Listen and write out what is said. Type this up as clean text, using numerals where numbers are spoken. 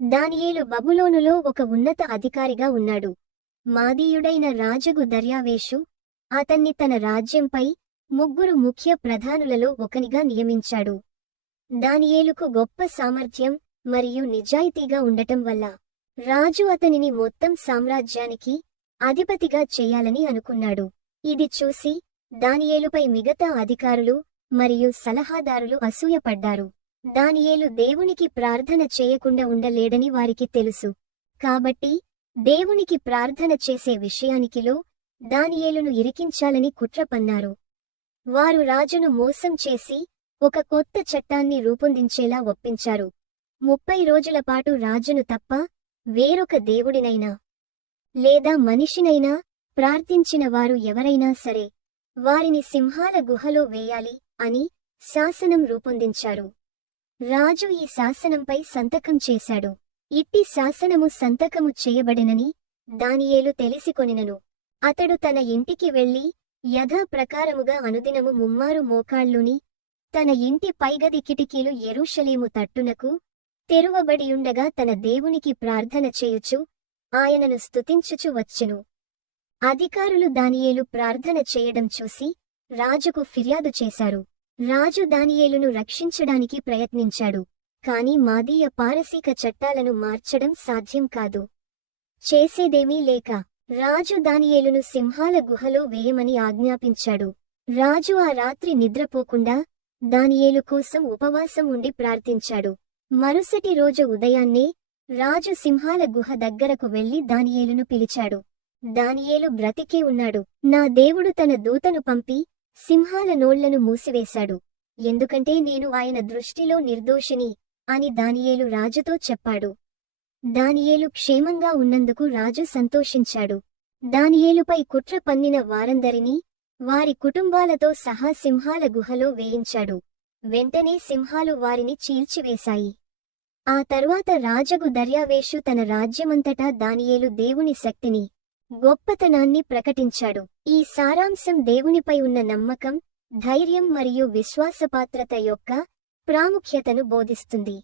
దానియేలు బబులోనులో ఒక ఉన్నత అధికారిగా ఉన్నాడు. మాదీయుడైన రాజగు దర్యావేషు అతన్ని తన రాజ్యంపై 3 ముఖ్య ప్రధానులలో ఒకనిగా నియమించాడు. దానియేలుకు గొప్ప సామర్థ్యం మరియు నిజాయితీగా ఉండటం వల్ల రాజు అతనిని మొత్తం సామ్రాజ్యానికి అధిపతిగా చెయ్యాలని అనుకున్నాడు. ఇది చూసి దానియేలుపై మిగతా అధికారులు మరియు సలహాదారులు అసూయపడ్డారు. దానియేలు దేవునికి ప్రార్థన చేయకుండా ఉండలేడని వారికి తెలుసు. కాబట్టి దేవునికి ప్రార్థన చేసే విషయానికిలో దానియేలును ఇరికించాలని కుట్ర పన్నారు. వారు రాజును మోసం చేసి ఒక కొత్త చట్టాన్ని రూపొందించేలా ఒప్పించారు. 30 రోజుల పాటు రాజును తప్ప వేరొక దేవుడినైనా లేదా మనిషినైనా ప్రార్థించిన వారు ఎవరైనా సరే వారిని సింహాల గుహలో వేయాలి అని శాసనం రూపొందించారు. రాజు ఈ శాసనంపై సంతకం చేశాడు. ఇట్టి శాసనము సంతకము చేయబడినని దానియేలు తెలిసికొనినను అతడు తన ఇంటికి వెళ్లి యథాప్రకారముగా అనుదినము 3 మోకాళ్ళుని తన ఇంటి పైగది కిటికీలు యెరూషలేము తట్టునకు తెరువబడియుండగా తన దేవునికి ప్రార్థన చేయుచు ఆయనను స్తుతించుచు వచ్చెను. అధికారులు దానియేలు ప్రార్థన చేయడం చూసి రాజుకు ఫిర్యాదు చేశారు. రాజు దానియేలును రక్షించడానికి ప్రయత్నించాడు, కాని మాదీయ పారసీక చట్టాలను మార్చడం సాధ్యం కాదు. చేసేదేమీ లేక రాజు దానియేలును సింహాల గుహలో వేయమని ఆజ్ఞాపించాడు. రాజు ఆ రాత్రి నిద్రపోకుండా దానియేలు కోసం ఉపవాసం ఉండి ప్రార్థించాడు. మరుసటి రోజు ఉదయాన్నే రాజు సింహాల గుహ దగ్గరకు వెళ్లి దానియేలును పిలిచాడు. దానియేలు బ్రతికే ఉన్నాడు. నా దేవుడు తన దూతను పంపి సింహాల నోళ్లను మూసివేశాడు, ఎందుకంటే నేను ఆయన దృష్టిలో నిర్దోషిని అని దానియేలు రాజుతో చెప్పాడు. దానియేలు క్షేమంగా ఉన్నందుకు రాజు సంతోషించాడు. దానియేలుపై కుట్ర పన్నిన వారందరినీ వారి కుటుంబాలతో సహా సింహాల గుహలో వేయించాడు. వెంటనే సింహాలు వారిని చీల్చివేశాయి. ఆ తరువాత రాజగు దర్యావేషు తన రాజ్యమంతటా దానియేలు దేవుని శక్తిని, గొప్పతనాన్ని ప్రకటించాడు. ఈ సారాంశం దేవునిపై ఉన్న నమ్మకం, ధైర్యం మరియు విశ్వాసపాత్రత యొక్క ప్రాముఖ్యతను బోధిస్తుంది.